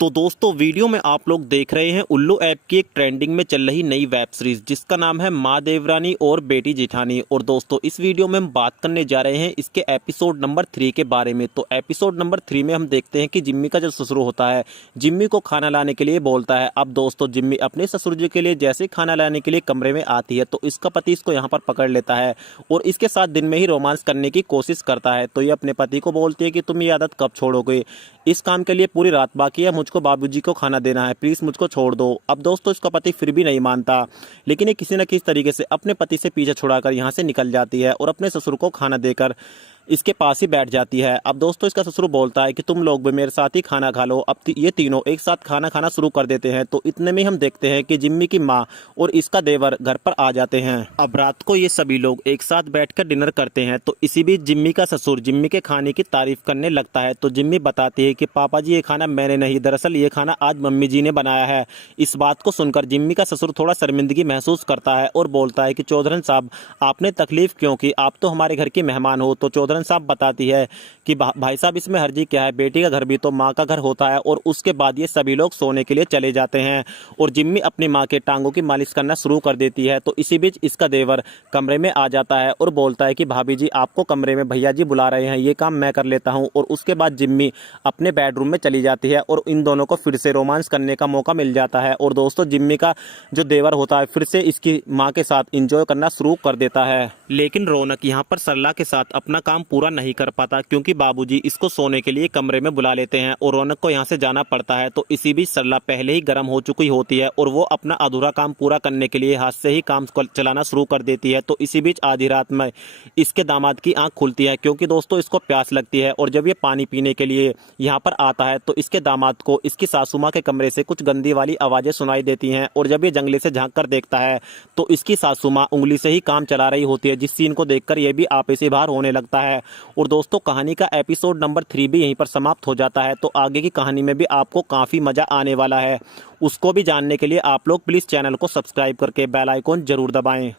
तो दोस्तों वीडियो में आप लोग देख रहे हैं उल्लू ऐप की एक ट्रेंडिंग में चल रही नई वेब सीरीज जिसका नाम है माँ देवरानी और बेटी जेठानी। और दोस्तों इस वीडियो में हम बात करने जा रहे हैं इसके एपिसोड नंबर 3 के बारे में। तो एपिसोड नंबर 3 में हम देखते हैं कि जिम्मी का जो ससुर होता है जिम्मी को खाना लाने के लिए बोलता है। अब दोस्तों जिम्मी अपने ससुर जी के लिए जैसे ही खाना लाने के लिए कमरे में आती है तो इसका पति इसको यहाँ पर पकड़ लेता है और इसके साथ दिन में ही रोमांस करने की कोशिश करता है। तो ये अपने पति को बोलती है कि तुम ये आदत कब छोड़ोगे, इस काम के लिए पूरी रात बाकी है, मुझको बाबूजी को खाना देना है, प्लीज़ मुझको छोड़ दो। अब दोस्तों इसका पति फिर भी नहीं मानता, लेकिन ये किसी न किसी तरीके से अपने पति से पीछे छुड़ाकर यहाँ से निकल जाती है और अपने ससुर को खाना देकर इसके पास ही बैठ जाती है। अब दोस्तों इसका ससुर बोलता है कि तुम लोग भी मेरे साथ ही खाना खा लो। अब ये तीनों एक साथ खाना खाना शुरू कर देते हैं। तो इतने में हम देखते हैं कि जिम्मी की माँ और इसका देवर घर पर आ जाते हैं। अब रात को ये सभी लोग एक साथ बैठकर डिनर करते हैं। तो इसी बीच जिम्मी का ससुर जिम्मी के खाने की तारीफ करने लगता है। तो जिम्मी बताती है कि पापा जी ये खाना मैंने नहीं, दरअसल ये खाना आज मम्मी जी ने बनाया है। इस बात को सुनकर जिम्मी का ससुर थोड़ा शर्मिंदगी महसूस करता है और बोलता है कि चौधरी साहब आपने तकलीफ क्यों की, आप तो हमारे घर के मेहमान हो। तो चौधरी साहब बताती है कि भाई साहब इसमें हर्जी क्या है, बेटी का घर भी तो माँ का घर होता है। और उसके बाद ये सभी लोग सोने के लिए चले जाते हैं और जिम्मी अपनी माँ के टांगों की मालिश करना शुरू कर देती है। तो इसी बीच इसका देवर कमरे में आ जाता है और बोलता है कि भाभी जी आपको कमरे में भैया जी बुला रहे हैं, ये काम मैं कर लेता हूँ। और उसके बाद जिम्मी अपने बेडरूम में चली जाती है और इन दोनों को फिर से रोमांस करने का मौका मिल जाता है। और दोस्तों जिम्मी का जो देवर होता है फिर से इसकी माँ के साथ इंजॉय करना शुरू कर देता है। लेकिन रौनक यहाँ पर सरला के साथ अपना काम पूरा नहीं कर पाता क्योंकि बाबूजी इसको सोने के लिए कमरे में बुला लेते हैं और रौनक को यहाँ से जाना पड़ता है। तो इसी बीच सरला पहले ही गर्म हो चुकी होती है और वो अपना अधूरा काम पूरा करने के लिए हाथ से ही काम चलाना शुरू कर देती है। तो इसी बीच आधी रात में इसके दामाद की आंख खुलती है क्योंकि दोस्तों इसको प्यास लगती है और जब ये पानी पीने के लिए यहाँ पर आता है तो इसके दामाद को इसकी सासू माँ के कमरे से कुछ गंदी वाली आवाज़ें सुनाई देती हैं। और जब ये जंगले से झांक कर देखता है तो इसकी सासू माँ उंगली से ही काम चला रही होती है, जिस सीन को देखकर ये भी आपे से बाहर होने लगता है। और दोस्तों कहानी का एपिसोड नंबर 3 भी यहीं पर समाप्त हो जाता है। तो आगे की कहानी में भी आपको काफ़ी मज़ा आने वाला है, उसको भी जानने के लिए आप लोग प्लीज़ चैनल को सब्सक्राइब करके बेल आइकॉन जरूर दबाएं।